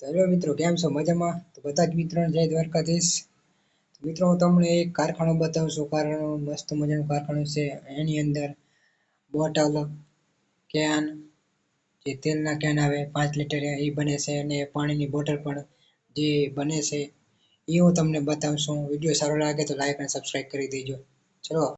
તો હેલો મિત્રો, કેમ છો? મજામાં? તો બધા જ મિત્રોને જય દ્વારકાધીશ. મિત્રો, હું તમને એક કારખાનું બતાવું છું. કારખાનું મસ્ત મજાનું કારખાનું છે. એની અંદર બોટલ, કેન, જે તેલના કેન આવે 5 લીટર એ બને છે, અને પાણીની બોટલ પણ જે બને છે એ હું તમને બતાવું છું. વિડીયો સારો લાગે તો લાઈક અને સબસ્ક્રાઇબ કરી દેજો. ચલો.